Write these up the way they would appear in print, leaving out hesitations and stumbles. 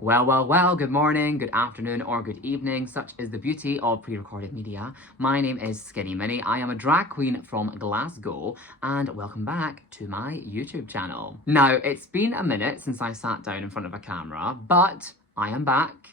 Well, good morning, good afternoon, or good evening. Such is the beauty of pre-recorded media. My name is Skinny Minnie. I am a drag queen from Glasgow, and welcome back to my YouTube channel. Now, it's been a minute since I sat down in front of a camera, but I am back,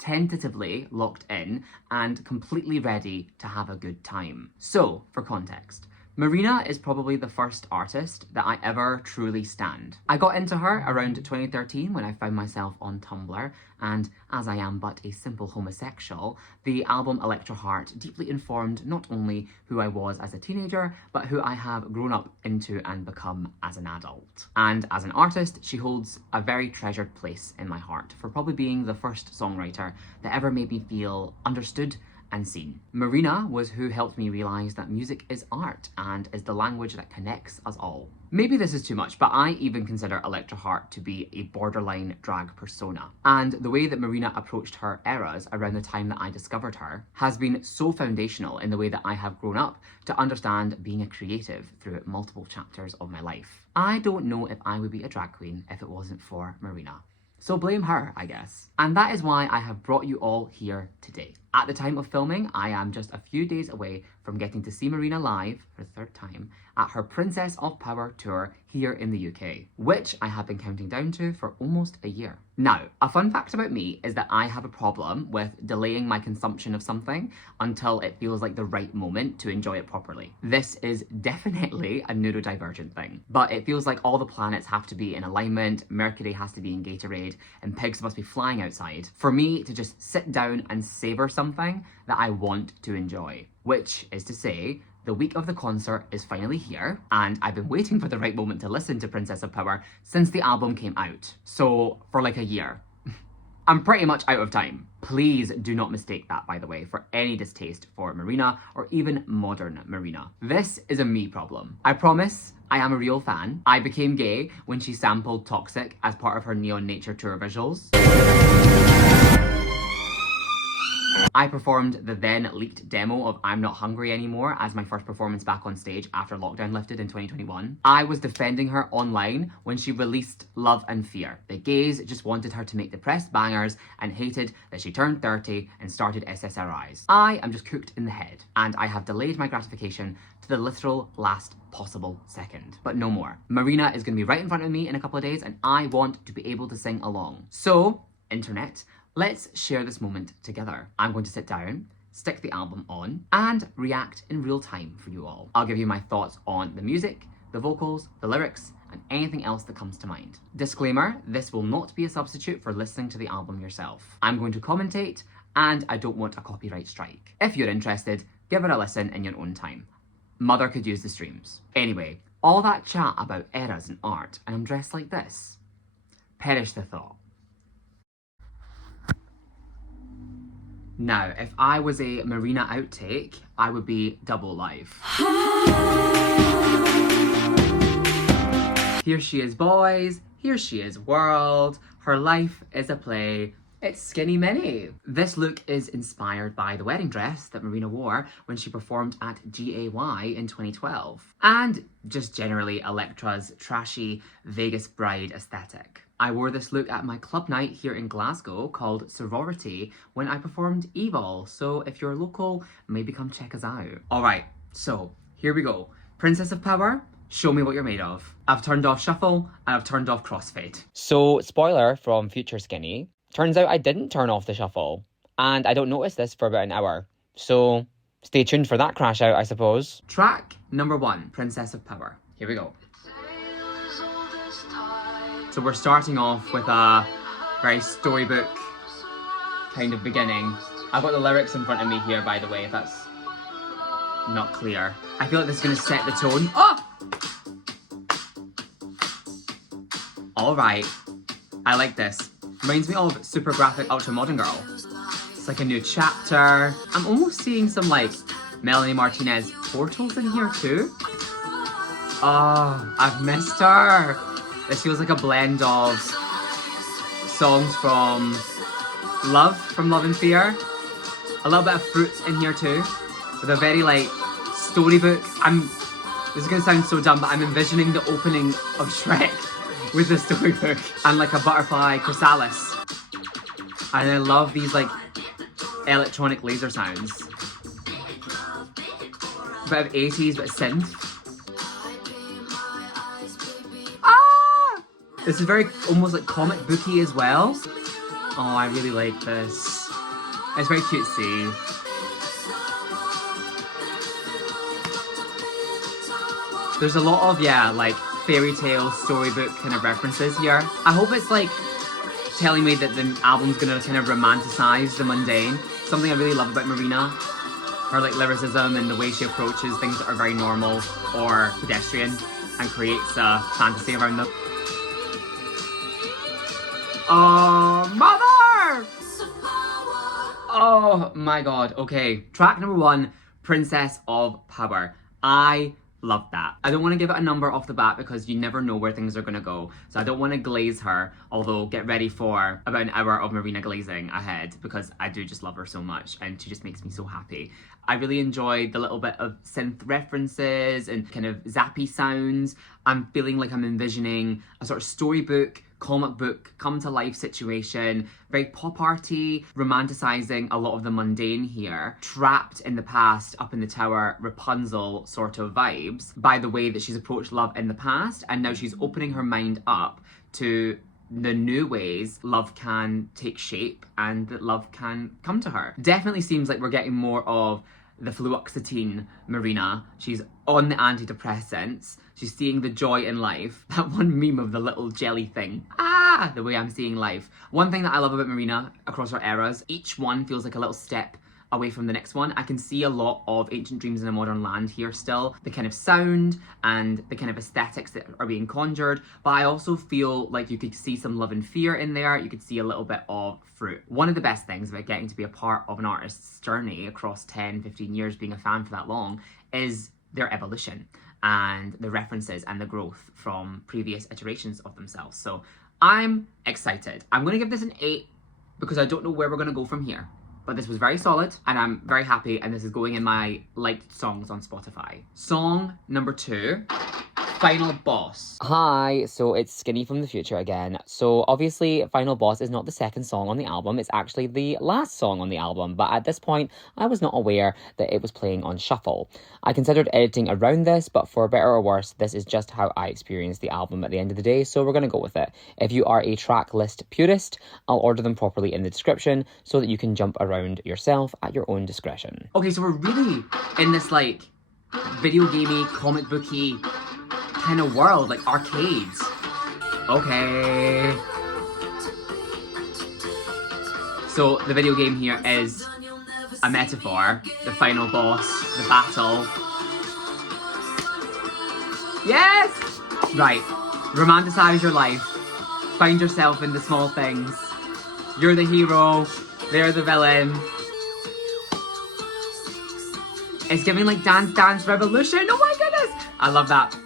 tentatively locked in, and completely ready to have a good time. So, for context, Marina is probably the first artist that I ever truly stand. I got into her around 2013 when I found myself on Tumblr, and as I am but a simple homosexual, the album Electra Heart deeply informed not only who I was as a teenager, but who I have grown up into and become as an adult. And as an artist, she holds a very treasured place in my heart for probably being the first songwriter that ever made me feel understood and seen. Marina was who helped me realise that music is art and is the language that connects us all. Maybe this is too much, but I even consider Electra Heart to be a borderline drag persona. And the way that Marina approached her eras around the time that I discovered her has been so foundational in the way that I have grown up to understand being a creative through multiple chapters of my life. I don't know if I would be a drag queen if it wasn't for Marina. So blame her, I guess. And that is why I have brought you all here today. At the time of filming, I am just a few days away from getting to see Marina live for the third time at her Princess of Power tour here in the UK, which I have been counting down to for almost a year. Now, a fun fact about me is that I have a problem with delaying my consumption of something until it feels like the right moment to enjoy it properly. This is definitely a neurodivergent thing, but it feels like all the planets have to be in alignment, Mercury has to be in Gatorade, and pigs must be flying outside for me to just sit down and savor something that I want to enjoy. Which is to say, the week of the concert is finally here, and I've been waiting for the right moment to listen to Princess of Power since the album came out. So, for like a year. I'm pretty much out of time. Please do not mistake that, by the way, for any distaste for Marina or even modern Marina. This is a me problem. I promise I am a real fan. I became gay when she sampled Toxic as part of her Neon Nature tour visuals. I performed the then leaked demo of I'm Not Hungry Anymore as my first performance back on stage after lockdown lifted in 2021. I was defending her online when she released Love and Fear. The gays just wanted her to make depressed bangers and hated that she turned 30 and started SSRIs. I am just cooked in the head, and I have delayed my gratification to the literal last possible second. But no more. Marina is going to be right in front of me in a couple of days, and I want to be able to sing along. So, internet, let's share this moment together. I'm going to sit down, stick the album on, and react in real time for you all. I'll give you my thoughts on the music, the vocals, the lyrics, and anything else that comes to mind. Disclaimer, this will not be a substitute for listening to the album yourself. I'm going to commentate, and I don't want a copyright strike. If you're interested, give it a listen in your own time. Mother could use the streams. Anyway, all that chat about eras and art, and I'm dressed like this. Perish the thought. Now, if I was a Marina outtake, I would be double live. Here she is, boys. Here she is, world. Her life is a play. It's Skinny Minnie. This look is inspired by the wedding dress that Marina wore when she performed at GAY in 2012. And just generally Electra's trashy Vegas bride aesthetic. I wore this look at my club night here in Glasgow called Sorority when I performed Evil, so if you're local, maybe come check us out. Alright, so here we go. Princess of Power, show me what you're made of. I've turned off shuffle and I've turned off crossfade. So, spoiler from future Skinny, turns out I didn't turn off the shuffle, and I don't notice this for about an hour. So, stay tuned for that crash out, I suppose. Track number 1, Princess of Power. Here we go. So we're starting off with a very storybook kind of beginning. I've got the lyrics in front of me here, by the way, if that's not clear. I feel like this is going to set the tone. Oh! Alright. I like this. Reminds me of Super Graphic Ultra Modern Girl. It's like a new chapter. I'm almost seeing some like Melanie Martinez portals in here too. Oh, I've missed her. This feels like a blend of songs from Love and Fear. A little bit of Fruits in here too. With a very like storybook. This is gonna sound so dumb, but I'm envisioning the opening of Shrek with the storybook and like a butterfly chrysalis. And I love these like electronic laser sounds. Bit of 80s, bit of synth. Ah! This is very almost like comic booky as well. Oh, I really like this. It's very cutesy. There's a lot of, yeah, like fairy tale, storybook kind of references here. I hope it's like telling me that the album's gonna kind of romanticize the mundane. Something I really love about Marina. Her like lyricism and the way she approaches things that are very normal or pedestrian and creates a fantasy around them. Oh, mother! Oh my god. Okay, track number 1, Princess of Power. I love that. I don't want to give it a number off the bat because you never know where things are going to go. So I don't want to glaze her, although get ready for about an hour of Marina glazing ahead because I do just love her so much and she just makes me so happy. I really enjoyed the little bit of synth references and kind of zappy sounds. I'm feeling like I'm envisioning a sort of storybook, comic book, come to life situation, very pop arty, romanticizing a lot of the mundane here, trapped in the past, up in the tower, Rapunzel sort of vibes by the way that she's approached love in the past, and now she's opening her mind up to the new ways love can take shape and that love can come to her. Definitely seems like we're getting more of the fluoxetine Marina. She's on the antidepressants. She's seeing the joy in life. That one meme of the little jelly thing. Ah, the way I'm seeing life. One thing that I love about Marina across her eras, each one feels like a little step away from the next one. I can see a lot of Ancient Dreams in a Modern Land here still. The kind of sound and the kind of aesthetics that are being conjured, but I also feel like you could see some love and fear in there. You could see a little bit of fruit. One of the best things about getting to be a part of an artist's journey across 10, 15 years, being a fan for that long, is their evolution and the references and the growth from previous iterations of themselves. So I'm excited. I'm gonna give this an 8 because I don't know where we're gonna go from here. But this was very solid and I'm very happy, and this is going in my liked songs on Spotify. Song number 2, Final Boss. Hi, so it's Skinny from the future again. So obviously Final Boss is not the second song on the album, it's actually the last song on the album, but at this point I was not aware that it was playing on shuffle. I considered editing around this, but for better or worse, this is just how I experienced the album at the end of the day, so we're gonna go with it. If you are a track list purist, I'll order them properly in the description so that you can jump around yourself at your own discretion. Okay, so we're really in this like video gamey, comic booky kind of world, like arcades. Okay. So the video game here is a metaphor, the final boss, the battle. Yes! Right, romanticize your life. Find yourself in the small things. You're the hero, they're the villain. It's giving like Dance Dance Revolution. Oh my goodness! I love that.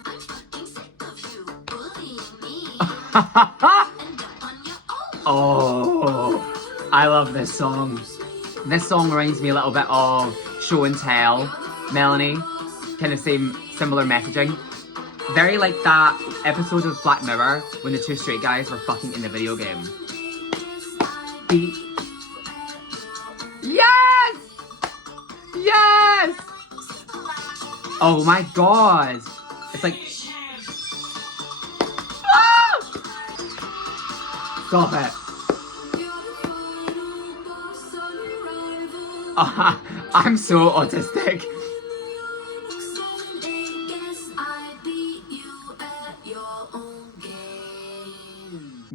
Oh, I love this song. This song reminds me a little bit of Show and Tell, Melanie. Kind of similar messaging. Very like that episode of Black Mirror when the two straight guys were fucking in the video game. Yes! Yes! Oh my god! It's like... Stop it. I'm so autistic.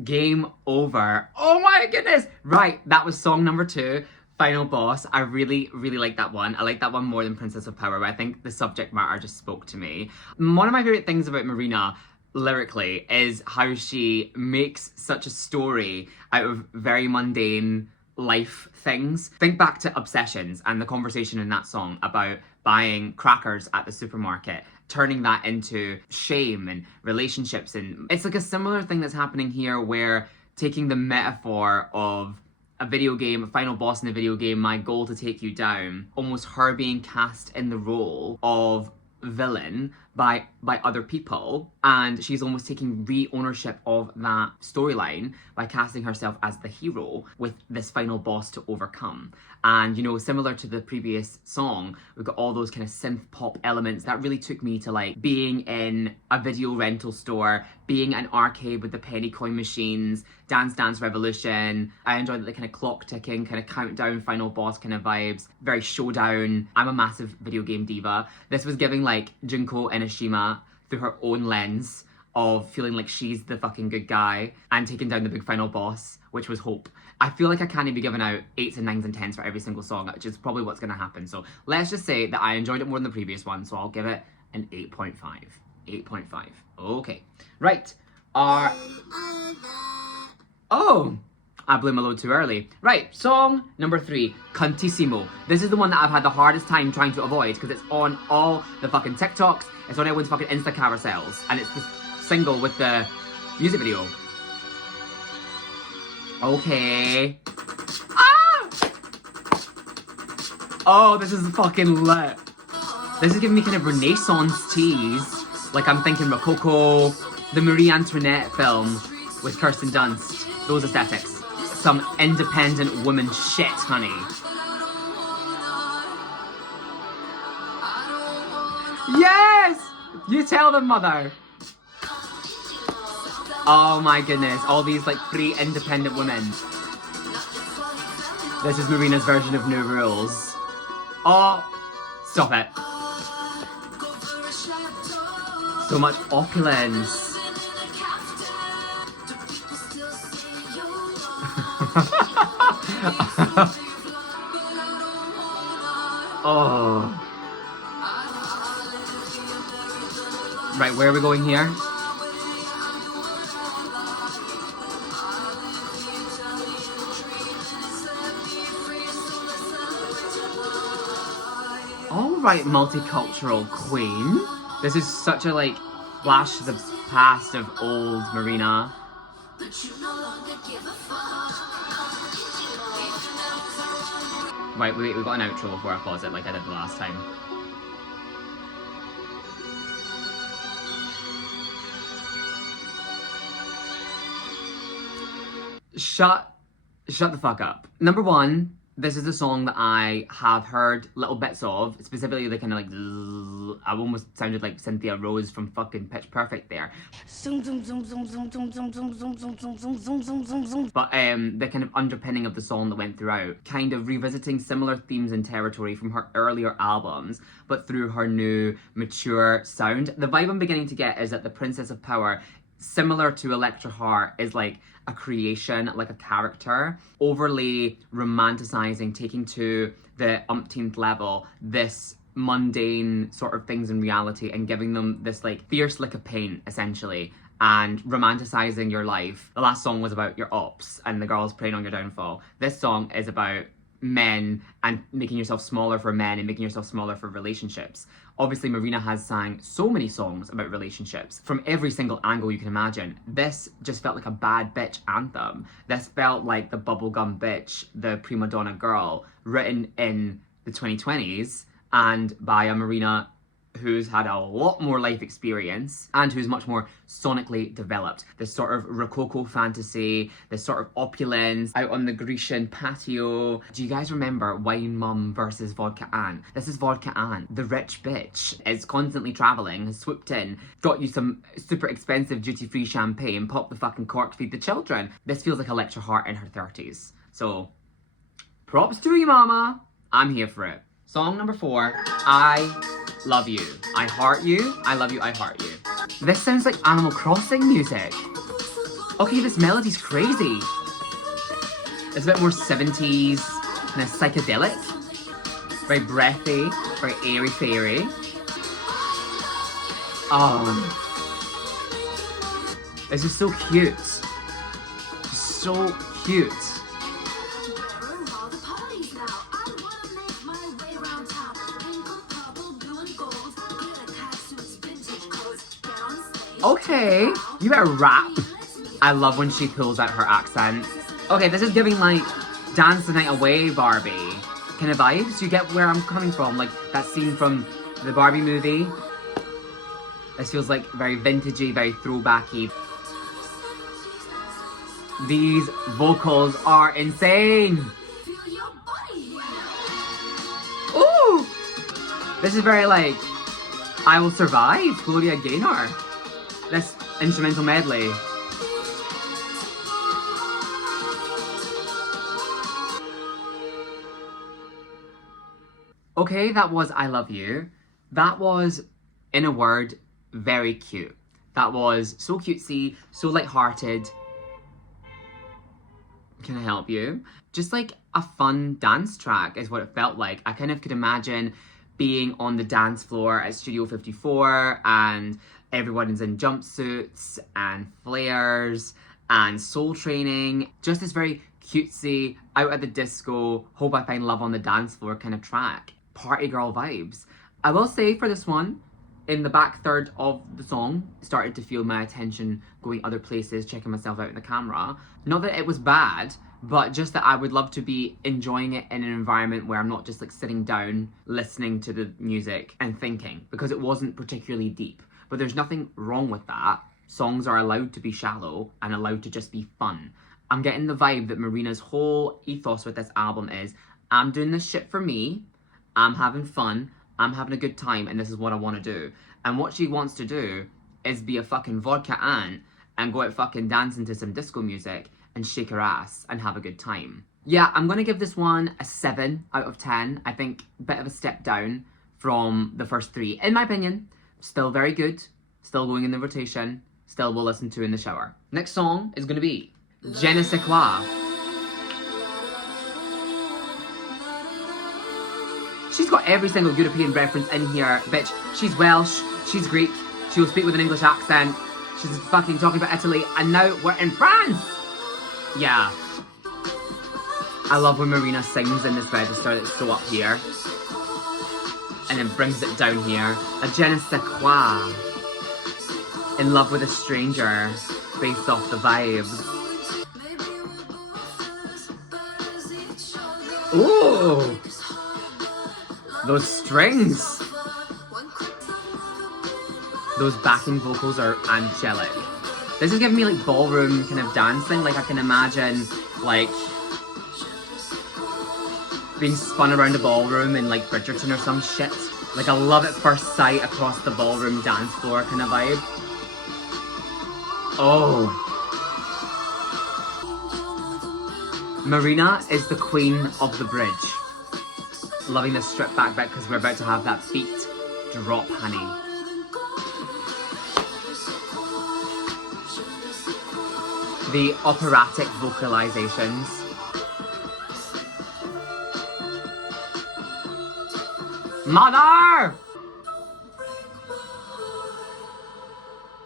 Game over. Oh my goodness. Right, that was song number 2, Final Boss. I really, really like that one. I like that one more than Princess of Power, but I think the subject matter just spoke to me. One of my favorite things about Marina lyrically is how she makes such a story out of very mundane life things. Think back to Obsessions and the conversation in that song about buying crackers at the supermarket, turning that into shame and relationships, and it's like a similar thing that's happening here where taking the metaphor of a video game, a final boss in a video game, my goal to take you down, almost her being cast in the role of villain, by other people, and she's almost taking re-ownership of that storyline by casting herself as the hero with this final boss to overcome. And you know, similar to the previous song, we've got all those kind of synth pop elements that really took me to like being in a video rental store, being an arcade with the penny coin machines, Dance Dance Revolution. I enjoyed the kind of clock ticking, kind of countdown, final boss kind of vibes, very showdown. I'm a massive video game diva. This was giving like Junko Enoshima through her own lens of feeling like she's the fucking good guy and taking down the big final boss, which was Hope. I feel like I can't be giving out 8s and 9s and 10s for every single song, which is probably what's going to happen. So let's just say that I enjoyed it more than the previous one, so I'll give it an 8.5. 8.5. Okay. Right. Oh! I blew my load too early. Right, song number 3, Cuntissimo. This is the one that I've had the hardest time trying to avoid because it's on all the fucking TikToks, it's on everyone's fucking Insta carousels, and it's the single with the music video. Okay. Ah! Oh, this is fucking lit. This is giving me kind of Renaissance tease. Like I'm thinking Rococo, the Marie Antoinette film with Kirsten Dunst. Those aesthetics. Some independent woman shit, honey. Yes! You tell them, mother. Oh my goodness, all these like free independent women. This is Marina's version of New Rules. Oh, stop it. So much opulence. Oh. Right, where are we going here? Alright, multicultural queen. This is such a like flash to the past of old Marina. Right, wait, we got an outro before I pause it like I did the last time. Shut the fuck up. Number 1, this is a song that I have heard little bits of, specifically the kind of like zzz, I almost sounded like Cynthia Rose from fucking Pitch Perfect there. But the kind of underpinning of the song that went throughout, kind of revisiting similar themes and territory from her earlier albums, but through her new mature sound. The vibe I'm beginning to get is that the Princess of Power, similar to Electra Heart, is like a creation, like a character, overly romanticizing, taking to the umpteenth level this mundane sort of things in reality and giving them this like fierce lick of paint, essentially, and romanticizing your life. The last song was about your ops and the girls preying on your downfall. This song is about men and making yourself smaller for men and making yourself smaller for relationships. Obviously, Marina has sang so many songs about relationships from every single angle you can imagine. This just felt like a bad bitch anthem. This felt like the bubblegum bitch, the prima donna girl, written in the 2020s and by a Marina who's had a lot more life experience and who's much more sonically developed. This sort of Rococo fantasy, this sort of opulence out on the Grecian patio. Do you guys remember Wine Mum versus Vodka Ann? This is Vodka Ann. The rich bitch is constantly traveling, has swooped in, got you some super expensive duty-free champagne, pop the fucking cork, feed the children. This feels like Electra Heart in her 30s. So, props to you, mama. I'm here for it. Song number 4, I Love You. I heart you. I love you. I heart you. This sounds like Animal Crossing music. Okay, this melody's crazy. It's a bit more 70s, kind of psychedelic. Very breathy, very airy-fairy. This is so cute. So cute. Okay, you better rap. I love when she pulls out her accent. Okay, this is giving like Dance the Night Away Barbie kind of vibes. You get where I'm coming from? Like that scene from the Barbie movie. This feels like very vintagey, very throwbacky. These vocals are insane. Ooh! This is very like, I Will Survive, Gloria Gaynor. This instrumental medley. Okay, that was I Love You. That was, in a word, very cute. That was so cutesy, so lighthearted. Can I help you? Just like a fun dance track is what it felt like. I kind of could imagine being on the dance floor at Studio 54 and everyone is in jumpsuits and flares and soul training. Just this very cutesy, out at the disco, hope I find love on the dance floor kind of track. Party girl vibes. I will say for this one, in the back third of the song, started to feel my attention going other places, checking myself out in the camera. Not that it was bad, but just that I would love to be enjoying it in an environment where I'm not just like sitting down, listening to the music and thinking, because it wasn't particularly deep. But there's nothing wrong with that. Songs are allowed to be shallow and allowed to just be fun. I'm getting the vibe that Marina's whole ethos with this album is, I'm doing this shit for me, I'm having fun, I'm having a good time, and this is what I want to do. And what she wants to do is be a fucking vodka aunt and go out fucking dancing to some disco music and shake her ass and have a good time. Yeah, I'm gonna give this one a 7 out of 10. I think a bit of a step down from the first 3. In my opinion, still very good, still going in the rotation, still will listen to in the shower. Next song is gonna be Ne Sais Quoi. She's got every single European reference in here, bitch. She's Welsh, she's Greek, she will speak with an English accent, she's fucking talking about Italy, and now we're in France! Yeah. I love when Marina sings in this register that's so up here, and then brings it down here. A Ne Sais Quoi. In love with a stranger, based off the vibes. Ooh! Those strings! Those backing vocals are angelic. This is giving me like ballroom kind of dancing, like I can imagine like being spun around a ballroom in like Bridgerton or some shit. Like a love at first sight across the ballroom dance floor kind of vibe. Oh. Marina is the queen of the bridge. Loving this strip back bit because we're about to have that beat drop, honey. The operatic vocalizations. Mother!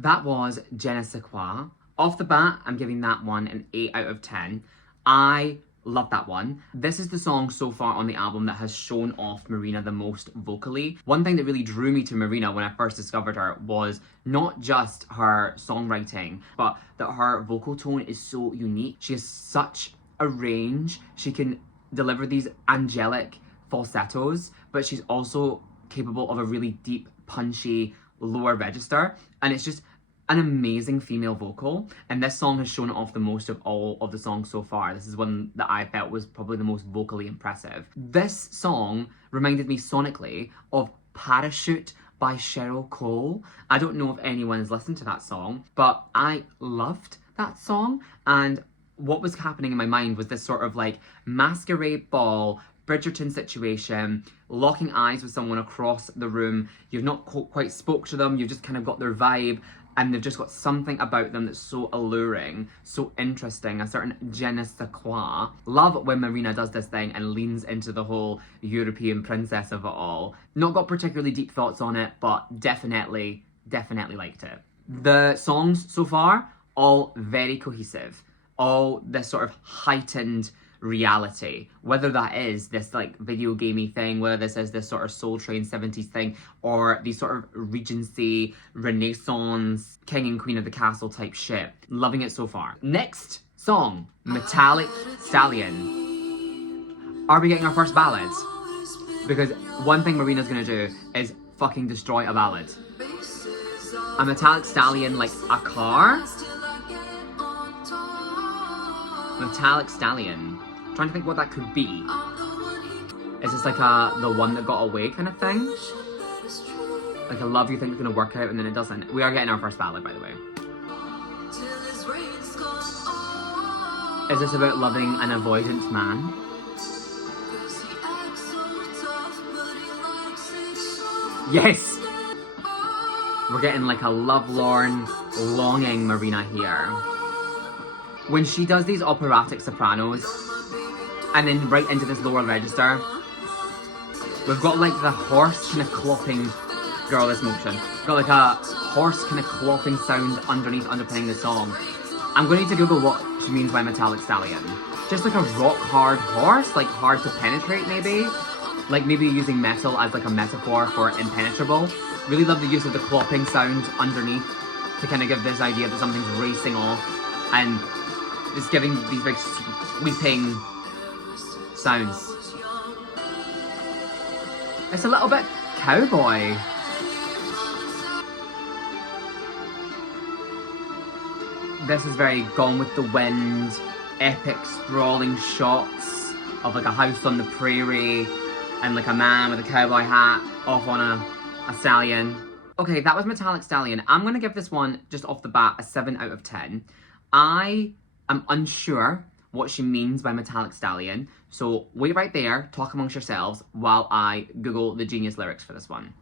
That was Ne Sais Quoi. Off the bat, I'm giving that one an 8 out of 10. I love that one. This is the song so far on the album that has shown off Marina the most vocally. One thing that really drew me to Marina when I first discovered her was not just her songwriting, but that her vocal tone is so unique. She has such a range. She can deliver these angelic falsettos, but she's also capable of a really deep, punchy, lower register. And it's just an amazing female vocal, and this song has shown it off the most of all of the songs so far. This is one that I felt was probably the most vocally impressive. This song reminded me sonically of Parachute by Cheryl Cole. I don't know if anyone has listened to that song, but I loved that song, and what was happening in my mind was this sort of like masquerade ball, Bridgerton situation, locking eyes with someone across the room. You've not quite spoke to them, you've just kind of got their vibe, and they've just got something about them that's so alluring, so interesting, a certain Ne Sais Quoi. Love when Marina does this thing and leans into the whole European princess of it all. Not got particularly deep thoughts on it, but definitely liked it. The songs so far, all very cohesive. All this sort of heightened reality, whether that is this like video gamey thing, whether this is this sort of Soul Train 70s thing, or these sort of Regency, Renaissance, King and Queen of the Castle type shit. Loving it so far. Next song, Metallic Stallion. Are we getting our first ballad? Because one thing Marina's gonna do is fucking destroy a ballad. A metallic stallion, like a car? Metallic stallion. I'm trying to think what that could be. Is this like the one that got away kind of thing? Like a love you think is gonna work out and then it doesn't. We are getting our first ballad, by the way. Is this about loving an avoidant man? Yes! We're getting like a lovelorn, longing Marina here. When she does these operatic sopranos, and then right into this lower register, we've got like the horse kind of clopping girlish motion. We've got like a horse kind of clopping sound underpinning the song. I'm going to need to Google what she means by metallic stallion. Just like a rock hard horse, like hard to penetrate maybe? Like maybe using metal as like a metaphor for impenetrable. Really love the use of the clopping sound underneath to kind of give this idea that something's racing off and just giving these big sweeping sounds. It's a little bit cowboy. This is very Gone with the Wind, epic sprawling shots of like a house on the prairie and like a man with a cowboy hat off on a stallion. Okay, that was Metallic Stallion. I'm gonna give this one, just off the bat, a 7 out of 10. I am unsure what she means by Metallic Stallion, so wait right there, talk amongst yourselves, while I Google the genius lyrics for this one.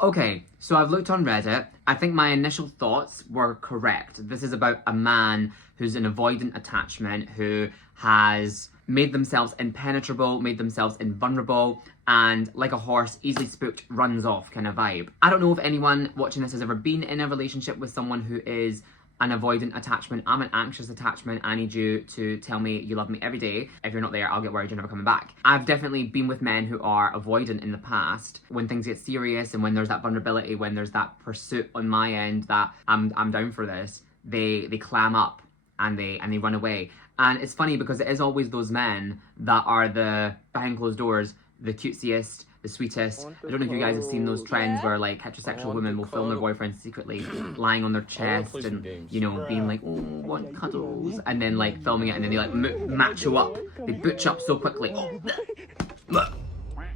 Okay, so I've looked on Reddit. I think my initial thoughts were correct. This is about a man who's an avoidant attachment, who has made themselves impenetrable, made themselves invulnerable, and like a horse, easily spooked, runs off kind of vibe. I don't know if anyone watching this has ever been in a relationship with someone who is an avoidant attachment. I'm an anxious attachment. I need you to tell me you love me every day. If you're not there, I'll get worried you're never coming back. I've definitely been with men who are avoidant in the past. When things get serious and when there's that vulnerability, when there's that pursuit on my end that I'm down for this, they clam up and they run away. And it's funny because it is always those men that are the behind closed doors, the cutesiest, the sweetest. I don't know if you guys have seen those trends where like heterosexual women will film their boyfriends secretly lying on their chest and, you know, being like, oh, want cuddles, and then like filming it and then they like macho up. They butch up so quickly.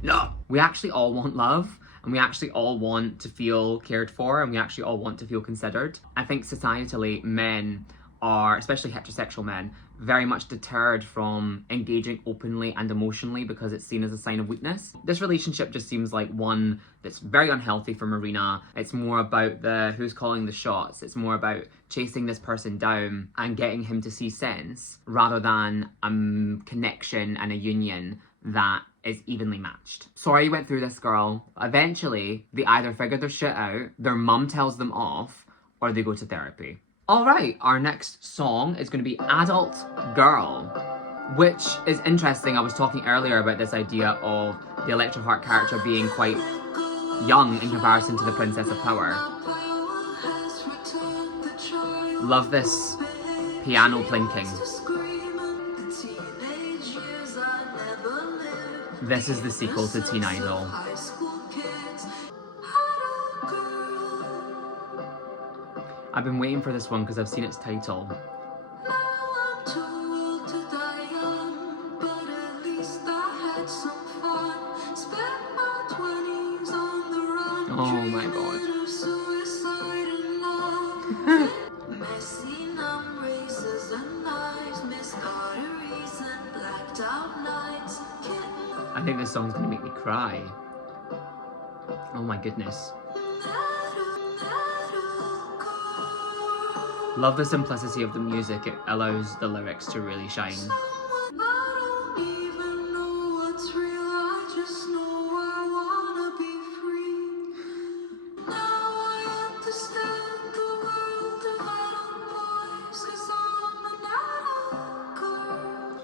No. We actually all want love. And we actually all want to feel cared for, and we actually all want to feel considered. I think societally, men are, especially heterosexual men, very much deterred from engaging openly and emotionally because it's seen as a sign of weakness. This relationship just seems like one that's very unhealthy for Marina. It's more about the who's calling the shots. It's more about chasing this person down and getting him to see sense rather than a connection and a union that is evenly matched. Sorry you went through this, girl. Eventually, they either figure their shit out, their mum tells them off, or they go to therapy. Alright, our next song is going to be Adult Girl, which is interesting. I was talking earlier about this idea of the Electra Heart character being quite young in comparison to the Princess of Power. Love this piano plinking. This is the sequel to Teen Idol. I've been waiting for this one because I've seen its title. Oh my god. I think this song's gonna make me cry. Oh my goodness. Love the simplicity of the music. It allows the lyrics to really shine.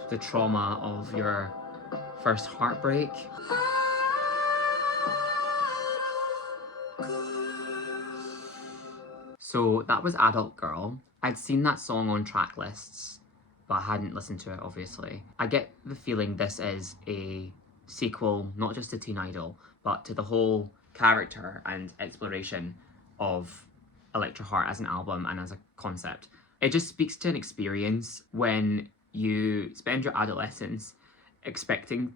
The trauma of your first heartbreak. So that was Adult Girl. I'd seen that song on track lists, but I hadn't listened to it, obviously. I get the feeling this is a sequel, not just to Teen Idol, but to the whole character and exploration of Electra Heart as an album and as a concept. It just speaks to an experience when you spend your adolescence expecting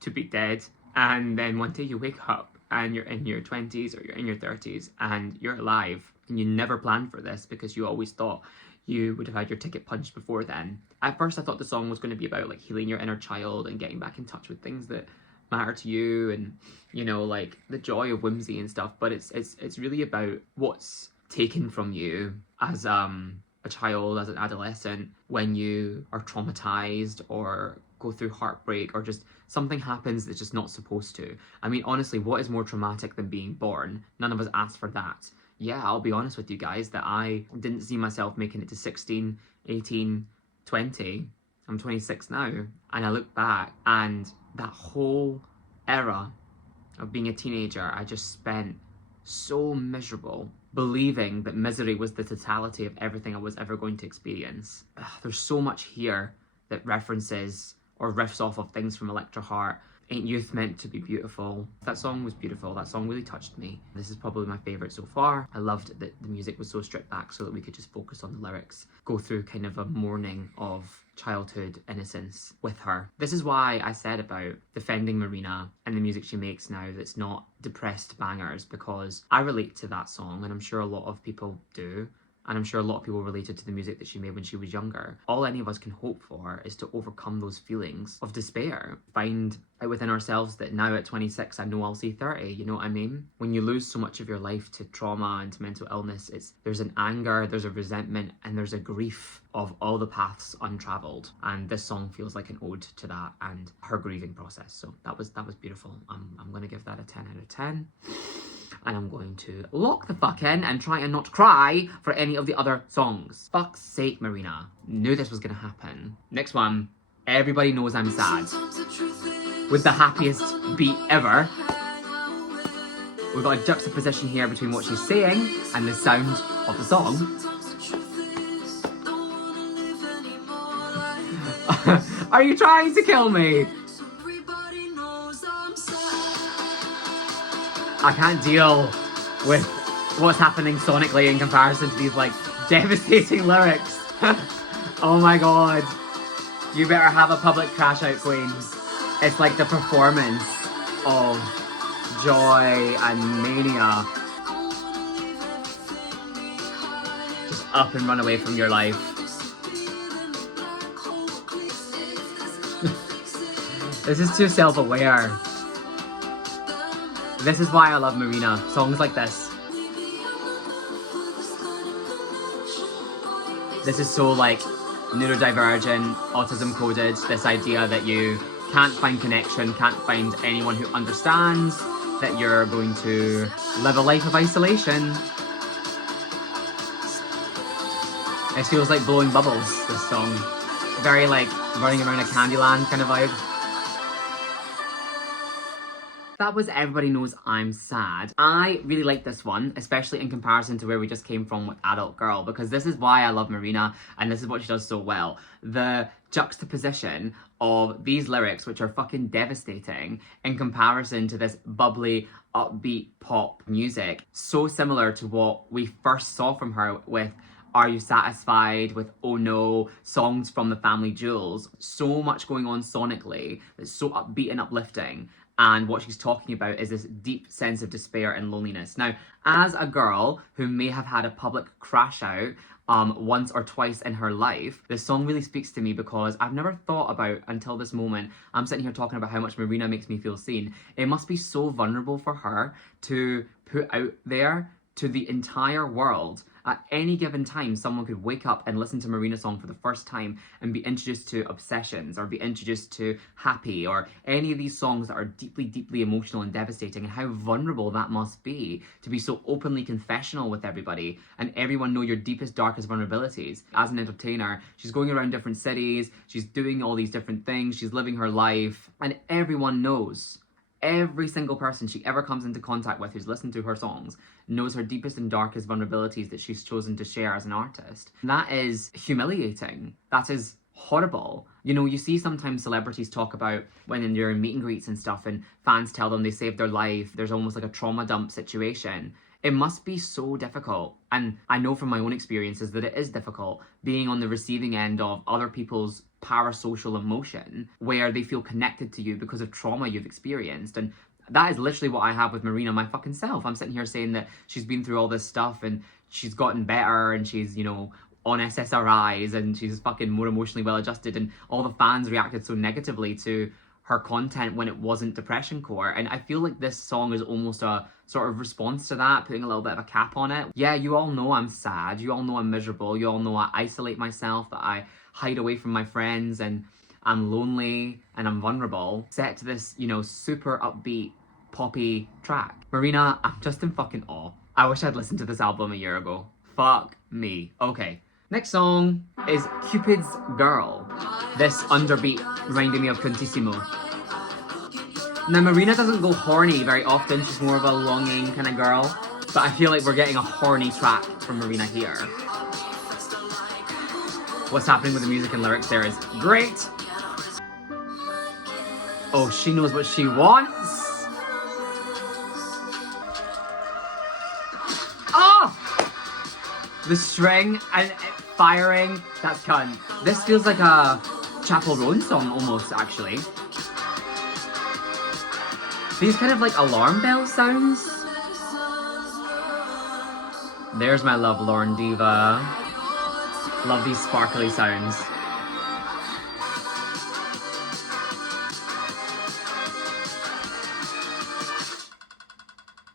to be dead, and then one day you wake up and you're in your 20s or you're in your 30s and you're alive, and you never planned for this because you always thought you would have had your ticket punched before then. At first I thought the song was going to be about like healing your inner child and getting back in touch with things that matter to you, and you know, like the joy of whimsy and stuff, but it's really about what's taken from you as a child, as an adolescent, when you are traumatized or go through heartbreak, or just something happens that's just not supposed to. I mean, honestly, what is more traumatic than being born? None of us asked for that. Yeah, I'll be honest with you guys that I didn't see myself making it to 16, 18, 20. I'm 26 now, and I look back, and that whole era of being a teenager, I just spent so miserable, believing that misery was the totality of everything I was ever going to experience. There's so much here that references or riffs off of things from Electra Heart. Ain't Youth Meant to Be Beautiful? That song was beautiful. That song really touched me. This is probably my favourite so far. I loved that the music was so stripped back so that we could just focus on the lyrics, go through kind of a mourning of childhood innocence with her. This is why I said about defending Marina and the music she makes now that's not depressed bangers, because I relate to that song, and I'm sure a lot of people do. And I'm sure a lot of people related to the music that she made when she was younger. All any of us can hope for is to overcome those feelings of despair. Find out within ourselves that now at 26, I know I'll see 30, you know what I mean? When you lose so much of your life to trauma and to mental illness, there's an anger, there's a resentment, and there's a grief of all the paths untravelled. And this song feels like an ode to that and her grieving process. So that was beautiful. I'm gonna give that a 10 out of 10. And I'm going to lock the fuck in and try and not cry for any of the other songs. Fuck's sake, Marina. Knew this was gonna happen. Next one, Everybody Knows I'm Sad. With the happiest beat ever. We've got a juxtaposition here between what she's saying and the sound of the song. Are you trying to kill me? I can't deal with what's happening sonically in comparison to these like devastating lyrics. Oh my god. You better have a public crash out, queen. It's like the performance of joy and mania. Just up and run away from your life. This is too self-aware. This is why I love Marina. Songs like this. This is so like neurodivergent, autism coded. This idea that you can't find connection, can't find anyone who understands, that you're going to live a life of isolation. It feels like blowing bubbles, this song. Very like running around a Candyland kind of vibe. That was Everybody Knows I'm Sad. I really like this one, especially in comparison to where we just came from with Adult Girl, because this is why I love Marina, and this is what she does so well. The juxtaposition of these lyrics, which are fucking devastating, in comparison to this bubbly, upbeat pop music, so similar to what we first saw from her with Are You Satisfied, with Oh No, songs from the Family Jewels. So much going on sonically that's so upbeat and uplifting. And what she's talking about is this deep sense of despair and loneliness. Now, as a girl who may have had a public crash out once or twice in her life, this song really speaks to me because I've never thought about, until this moment, I'm sitting here talking about how much Marina makes me feel seen. It must be so vulnerable for her to put out there to the entire world. At any given time, someone could wake up and listen to Marina's song for the first time and be introduced to Obsessions, or be introduced to Happy, or any of these songs that are deeply, deeply emotional and devastating, and how vulnerable that must be to be so openly confessional with everybody and everyone know your deepest, darkest vulnerabilities. As an entertainer, she's going around different cities, she's doing all these different things, she's living her life, and everyone knows. Every single person she ever comes into contact with who's listened to her songs knows her deepest and darkest vulnerabilities that she's chosen to share as an artist. That is humiliating. That is horrible. You know, you see sometimes celebrities talk about when they're in meet and greets and stuff and fans tell them they saved their life. There's almost like a trauma dump situation. It must be so difficult. And I know from my own experiences that it is difficult being on the receiving end of other people's parasocial emotion where they feel connected to you because of trauma you've experienced. And that is literally what I have with Marina, my fucking self. I'm sitting here saying that she's been through all this stuff and she's gotten better and she's, you know, on SSRIs and she's fucking more emotionally well adjusted, and all the fans reacted so negatively to her content when it wasn't depression core. And I feel like this song is almost a sort of response to that, putting a little bit of a cap on it. Yeah, you all know I'm sad, you all know I'm miserable, you all know I isolate myself, that I hide away from my friends and I'm lonely and I'm vulnerable. Set to this, you know, super upbeat poppy track. Marina, I'm just in fucking awe. I wish I'd listened to this album a year ago. Fuck me. Okay. Next song is Cupid's Girl. This underbeat reminding me of Cuntissimo. Now, Marina doesn't go horny very often, she's more of a longing kind of girl, but I feel like we're getting a horny track from Marina here. What's happening with the music and lyrics there is great. Oh, she knows what she wants. Oh! The string and firing, that's cunt. This feels like a Chapel Roan song almost, actually. These kind of like alarm bell sounds. There's my love, Lorne Diva. Love these sparkly sounds.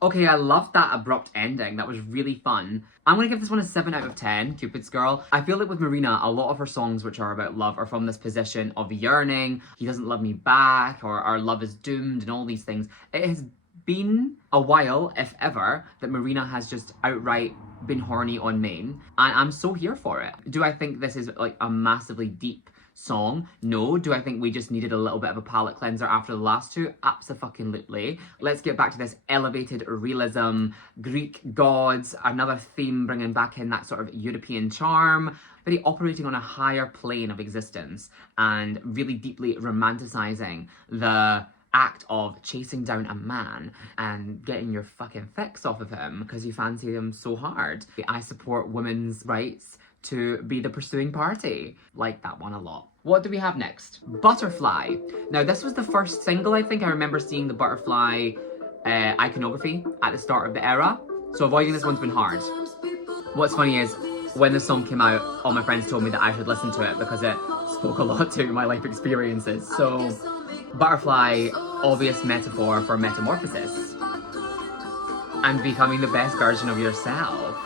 Okay, I loved that abrupt ending. That was really fun. I'm gonna give this one a 7 out of 10, Cupid's Girl. I feel like with Marina, a lot of her songs which are about love are from this position of yearning, he doesn't love me back, or our love is doomed, and all these things. It has been a while, if ever, that Marina has just outright been horny on main, and I'm so here for it. Do I think this is like a massively deep song? No. Do I think we just needed a little bit of a palate cleanser after the last two? Abso-fucking-lutely. Let's get back to this elevated realism, Greek gods, another theme bringing back in that sort of European charm, very operating on a higher plane of existence and really deeply romanticizing the act of chasing down a man and getting your fucking fix off of him because you fancy him so hard. I support women's rights to be the pursuing party. Like that one a lot. What do we have next? Butterfly. Now this was the first single I think I remember seeing the Butterfly iconography at the start of the era, so avoiding this one's been hard. What's funny is when the song came out, all my friends told me that I should listen to it because it spoke a lot to my life experiences. So Butterfly, obvious metaphor for metamorphosis and becoming the best version of yourself.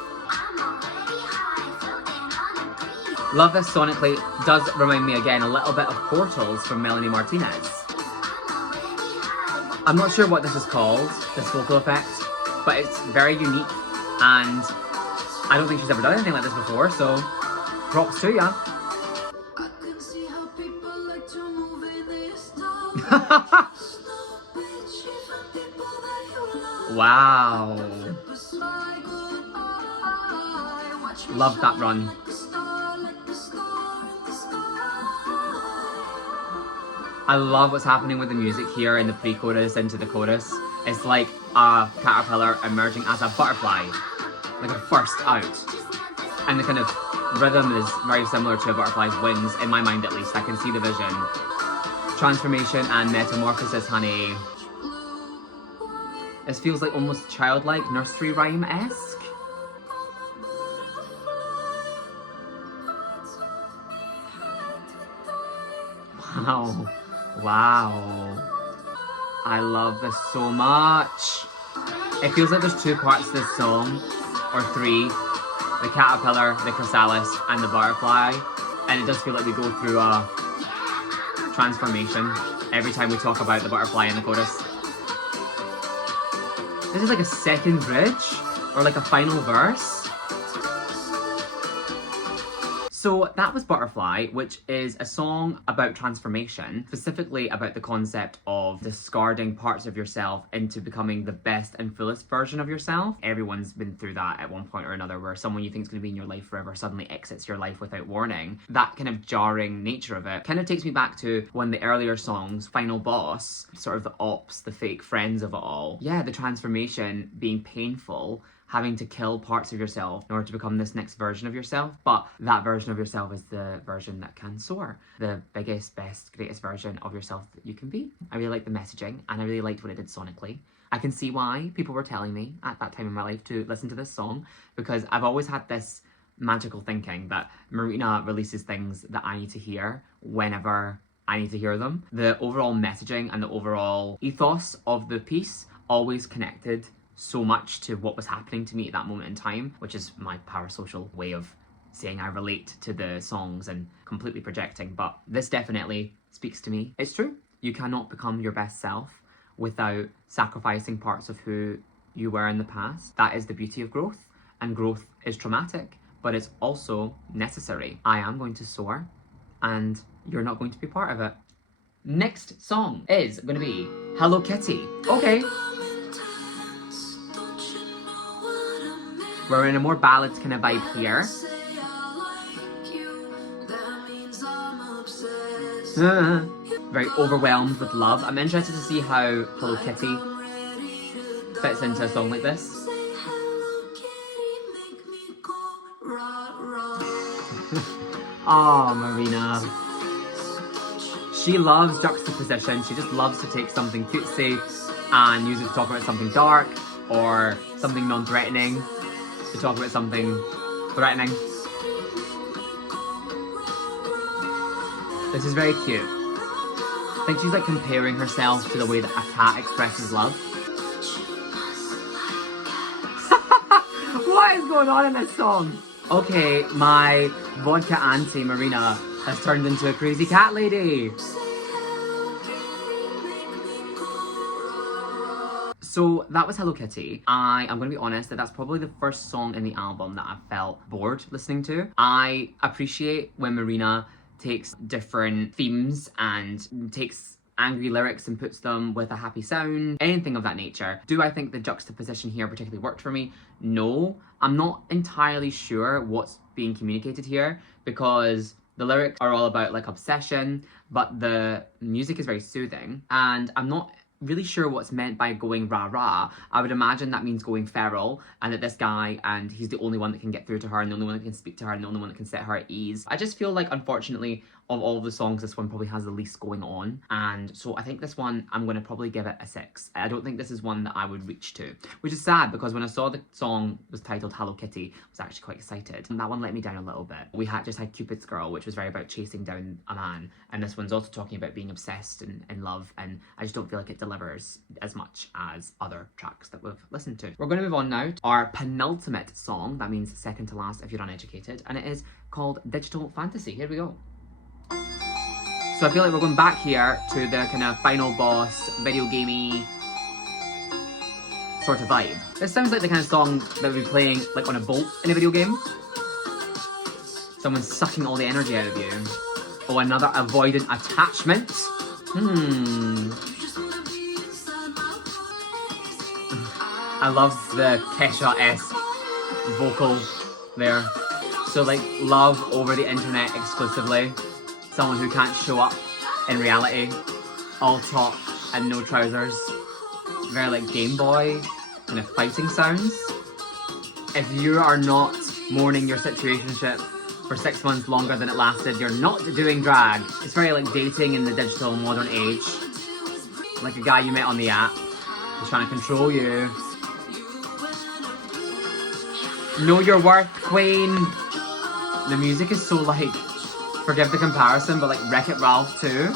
Love this sonically. Does remind me again a little bit of Portals from Melanie Martinez. I'm not sure what this is called, this vocal effect, but it's very unique and I don't think she's ever done anything like this before, so props to ya. Wow. Love that run. I love what's happening with the music here in the pre-chorus into the chorus. It's like a caterpillar emerging as a butterfly, like a burst out. And the kind of rhythm is very similar to a butterfly's wings, in my mind at least. I can see the vision. Transformation and metamorphosis, honey. This feels like almost childlike, nursery rhyme-esque. Wow. Wow. I love this so much. It feels like there's two parts to this song, or three. The caterpillar, the chrysalis, and the butterfly. And it does feel like we go through a transformation every time we talk about the butterfly in the chorus. This is like a second bridge, or like a final verse. So that was Butterfly, which is a song about transformation, specifically about the concept of discarding parts of yourself into becoming the best and fullest version of yourself. Everyone's been through that at one point or another, where someone you think is going to be in your life forever suddenly exits your life without warning. That kind of jarring nature of it kind of takes me back to one of the earlier songs, Final Boss, sort of the ops, the fake friends of it all. Yeah, the transformation being painful, having to kill parts of yourself in order to become this next version of yourself. But that version of yourself is the version that can soar. The biggest, best, greatest version of yourself that you can be. I really liked the messaging, and I really liked what it did sonically. I can see why people were telling me at that time in my life to listen to this song, because I've always had this magical thinking that Marina releases things that I need to hear whenever I need to hear them. The overall messaging and the overall ethos of the piece always connected so much to what was happening to me at that moment in time, which is my parasocial way of saying I relate to the songs and completely projecting. But this definitely speaks to me. It's true. You cannot become your best self without sacrificing parts of who you were in the past. That is the beauty of growth, and growth is traumatic, but it's also necessary. I am going to soar, and you're not going to be part of it. Next song is going to be Hello Kitty. Okay. We're in a more ballads kind of vibe here. Very overwhelmed with love. I'm interested to see how Hello Kitty fits into a song like this. Oh, Marina. She loves juxtaposition. She just loves to take something cutesy and use it to talk about something dark or something non-threatening to talk about something threatening. This is very cute. I think she's like comparing herself to the way that a cat expresses love. What is going on in this song? Okay, my vodka auntie Marina has turned into a crazy cat lady. So that was Hello Kitty. I am going to be honest that that's probably the first song in the album that I felt bored listening to. I appreciate when Marina takes different themes and takes angry lyrics and puts them with a happy sound, anything of that nature. Do I think the juxtaposition here particularly worked for me? No. I'm not entirely sure what's being communicated here, because the lyrics are all about like obsession, but the music is very soothing, and I'm not really sure what's meant by going rah-rah. I would imagine that means going feral, and that this guy, and he's the only one that can get through to her, and the only one that can speak to her, and the only one that can set her at ease. I just feel like, unfortunately, of all of the songs, this one probably has the least going on, and so I think this one, I'm going to probably give it a 6. I don't think this is one that I would reach to, which is sad, because when I saw the song was titled Hello Kitty, I was actually quite excited, and that one let me down a little bit. We had just had Cupid's Girl, which was very about chasing down a man, and this one's also talking about being obsessed and in love, and I just don't feel like it delivers as much as other tracks that we've listened to. We're going to move on now to our penultimate song, that means second to last if you're uneducated, and it is called Digital Fantasy. Here we go. So I feel like we're going back here to the kind of Final Boss, video gamey sort of vibe. This sounds like the kind of song that would be playing like on a boat in a video game. Someone's sucking all the energy out of you. Oh, another avoidant attachment. I love the Kesha-esque vocal there. So like love over the internet exclusively. Someone who can't show up in reality. All top and no trousers. Very like Game Boy kind of fighting sounds. If you are not mourning your situationship for 6 months longer than it lasted, you're not doing drag. It's very like dating in the digital modern age. Like a guy you met on the app. He's trying to control you. Know your worth, queen. The music is so like, forgive the comparison, but like Wreck-It Ralph too.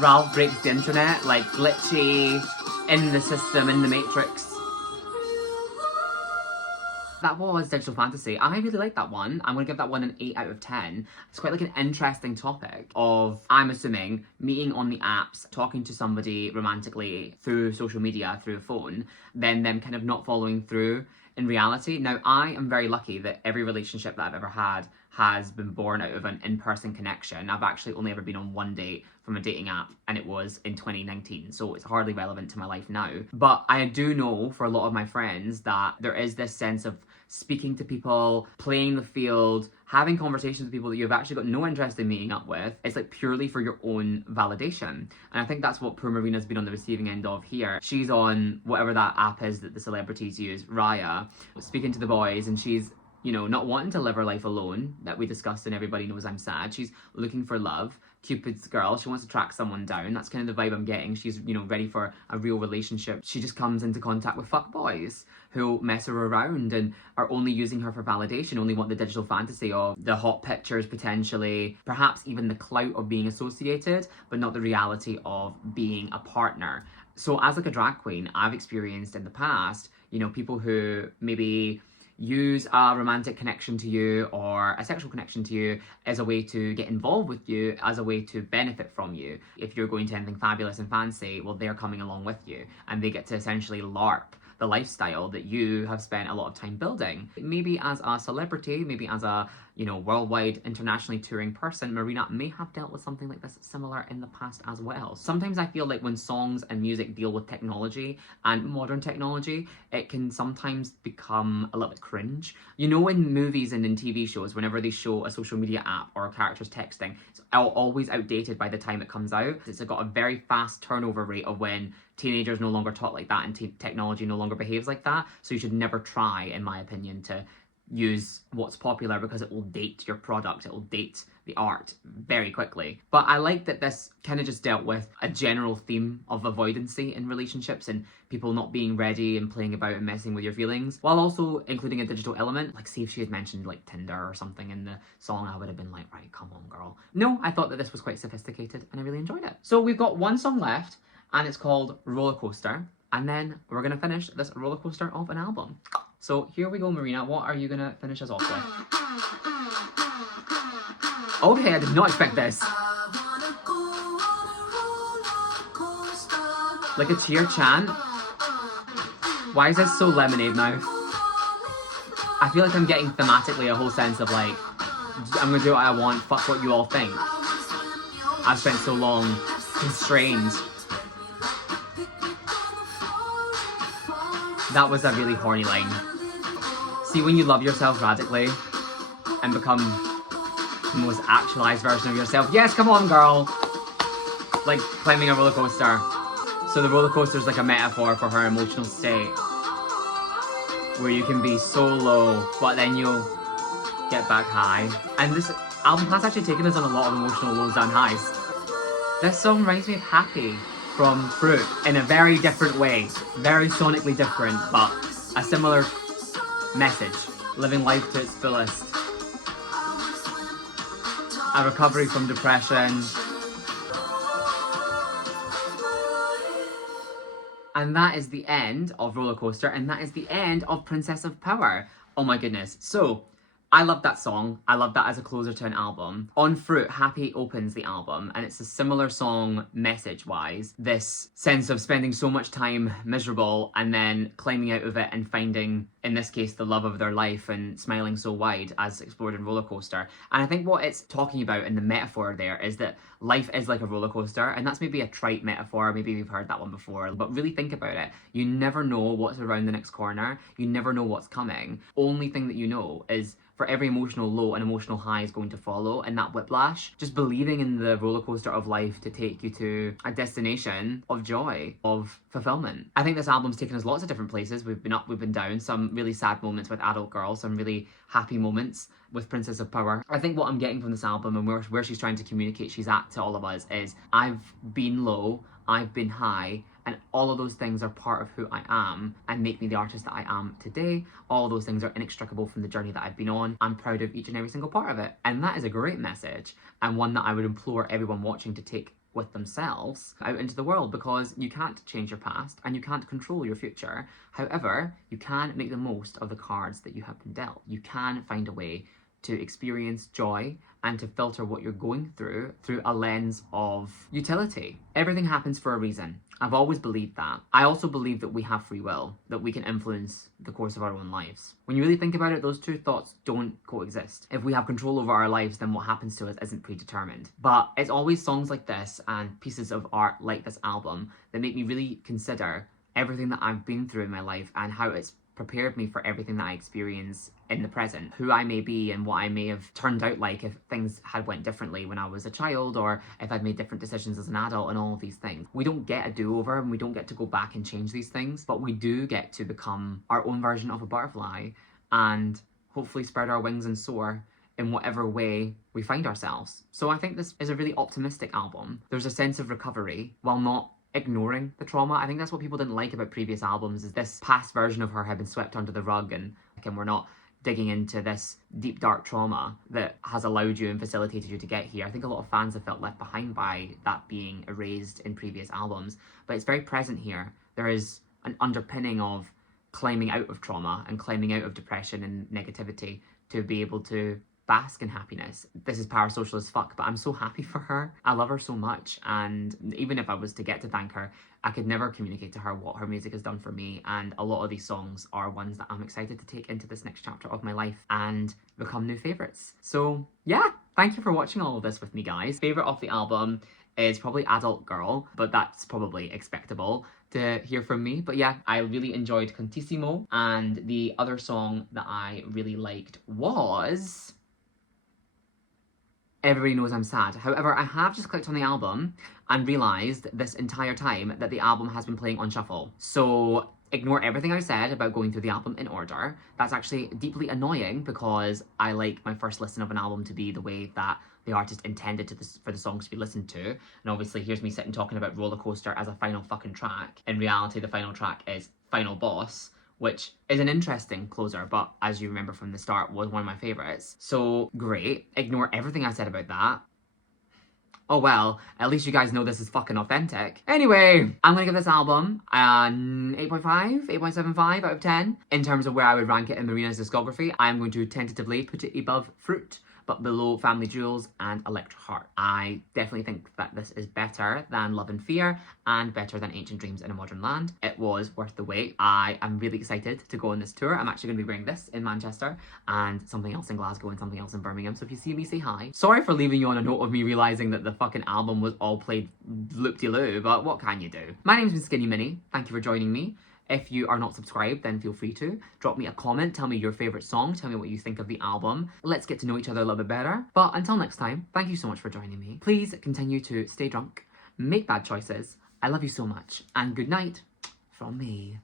Ralph breaks the internet, like glitchy, in the system, in the matrix. That was Digital Fantasy. I really like that one. I'm going to give that one an 8 out of 10. It's quite like an interesting topic of, I'm assuming, meeting on the apps, talking to somebody romantically through social media, through a phone, then them kind of not following through in reality. Now, I am very lucky that every relationship that I've ever had has been born out of an in-person connection. I've actually only ever been on one date from a dating app, and it was in 2019, so it's hardly relevant to my life now. But I do know for a lot of my friends that there is this sense of speaking to people, playing the field, having conversations with people that you've actually got no interest in meeting up with. It's like purely for your own validation. And I think that's what poor Marina's been on the receiving end of here. She's on whatever that app is that the celebrities use, Raya, speaking to the boys, and she's, you know, not wanting to live her life alone, that we discussed in Everybody Knows I'm Sad. She's looking for love. Cupid's girl, she wants to track someone down. That's kind of the vibe I'm getting. She's, you know, ready for a real relationship. She just comes into contact with fuckboys who mess her around and are only using her for validation, only want the digital fantasy of the hot pictures potentially, perhaps even the clout of being associated, but not the reality of being a partner. So as like a drag queen, I've experienced in the past, you know, people who maybe use a romantic connection to you or a sexual connection to you as a way to get involved with you, as a way to benefit from you. If you're going to anything fabulous and fancy, well, they're coming along with you and they get to essentially LARP the lifestyle that you have spent a lot of time building. Maybe as a celebrity, maybe as a, you know, worldwide, internationally touring person, Marina may have dealt with something like this similar in the past as well. Sometimes I feel like when songs and music deal with technology and modern technology, it can sometimes become a little bit cringe. You know, in movies and in TV shows, whenever they show a social media app or a character's texting, it's always outdated by the time it comes out. It's got a very fast turnover rate of when teenagers no longer talk like that and technology no longer behaves like that. So you should never try, in my opinion, to use what's popular because it will date your product, it will date the art very quickly. But I like that this kind of just dealt with a general theme of avoidancy in relationships and people not being ready and playing about and messing with your feelings, while also including a digital element. Like, see if she had mentioned like Tinder or something in the song, I would have been like, right, come on girl. No, I thought that this was quite sophisticated and I really enjoyed it. So we've got one song left and it's called Rollercoaster, and then we're gonna finish this roller coaster of an album. So here we go, Marina. What are you gonna finish us off with? Okay, I did not expect this. Like a cheer chant. Why is this so lemonade mouth? I feel like I'm getting thematically a whole sense of like, I'm gonna do what I want, fuck what you all think. I've spent so long constrained. That was a really horny line. See, when you love yourself radically and become the most actualized version of yourself. Yes, come on, girl. Like climbing a roller coaster. So the roller coaster is like a metaphor for her emotional state, where you can be so low, but then you'll get back high. And this album has actually taken us on a lot of emotional lows and highs. This song reminds me of Happy from Fruit in a very different way. Very sonically different, but a similar message. Living life to its fullest. A recovery from depression. And that is the end of Rollercoaster, and that is the end of Princess of Power. Oh my goodness. So, I love that song. I love that as a closer to an album. On Fruit, Happy opens the album, and it's a similar song message-wise. This sense of spending so much time miserable and then climbing out of it and finding, in this case, the love of their life and smiling so wide as explored in Rollercoaster. And I think what it's talking about in the metaphor there is that life is like a roller coaster, and that's maybe a trite metaphor, maybe we've heard that one before, but really think about it. You never know what's around the next corner. You never know what's coming. Only thing that you know is for every emotional low, an emotional high is going to follow, and that whiplash, just believing in the roller coaster of life to take you to a destination of joy, of fulfillment. I think this album's taken us lots of different places. We've been up, we've been down, some really sad moments with Adult Girl, some really happy moments with Princess of Power. I think what I'm getting from this album and where she's trying to communicate she's at to all of us is, I've been low, I've been high, and all of those things are part of who I am and make me the artist that I am today. All of those things are inextricable from the journey that I've been on. I'm proud of each and every single part of it. And that is a great message, and one that I would implore everyone watching to take with themselves out into the world, because you can't change your past and you can't control your future. However, you can make the most of the cards that you have been dealt. You can find a way to experience joy and to filter what you're going through a lens of utility. Everything happens for a reason. I've always believed that. I also believe that we have free will, that we can influence the course of our own lives. When you really think about it, those two thoughts don't coexist. If we have control over our lives, then what happens to us isn't predetermined. But it's always songs like this and pieces of art like this album that make me really consider everything that I've been through in my life and how it's prepared me for everything that I experience in the present, who I may be and what I may have turned out like if things had went differently when I was a child, or if I'd made different decisions as an adult, and all of these things. We don't get a do-over and we don't get to go back and change these things, but we do get to become our own version of a butterfly and hopefully spread our wings and soar in whatever way we find ourselves. So I think this is a really optimistic album. There's a sense of recovery while not ignoring the trauma. I think that's what people didn't like about previous albums, is this past version of her had been swept under the rug and we're not digging into this deep dark trauma that has allowed you and facilitated you to get here. I think a lot of fans have felt left behind by that being erased in previous albums, but it's very present here. There is an underpinning of climbing out of trauma and climbing out of depression and negativity to be able to bask in happiness. This is parasocial as fuck, but I'm so happy for her. I love her so much, and even if I was to get to thank her, I could never communicate to her what her music has done for me, and a lot of these songs are ones that I'm excited to take into this next chapter of my life and become new favourites. So yeah, thank you for watching all of this with me, guys. Favourite off the album is probably Adult Girl, but that's probably expectable to hear from me. But yeah, I really enjoyed Cuntissimo, and the other song that I really liked was Everybody Knows I'm Sad. However, I have just clicked on the album and realised this entire time that the album has been playing on shuffle. So ignore everything I said about going through the album in order. That's actually deeply annoying because I like my first listen of an album to be the way that the artist intended for the songs to be listened to. And obviously here's me sitting talking about Rollercoaster as a final fucking track. In reality, the final track is Final Boss, which is an interesting closer, but as you remember from the start, was one of my favourites. So great. Ignore everything I said about that. Oh well, at least you guys know this is fucking authentic. Anyway, I'm gonna give this album an 8.5, 8.75 out of 10. In terms of where I would rank it in Marina's discography, I'm going to tentatively put it above Fruit, but below Family Jewels and Electra Heart. I definitely think that this is better than Love and Fear and better than Ancient Dreams in a Modern Land. It was worth the wait. I am really excited to go on this tour. I'm actually going to be wearing this in Manchester and something else in Glasgow and something else in Birmingham, so if you see me, say hi. Sorry for leaving you on a note of me realising that the fucking album was all played loop-de-loo, but what can you do? My name's been Skinny Minnie. Thank you for joining me. If you are not subscribed, then feel free to. Drop me a comment, tell me your favourite song, tell me what you think of the album. Let's get to know each other a little bit better. But until next time, thank you so much for joining me. Please continue to stay drunk, make bad choices. I love you so much, and good night from me.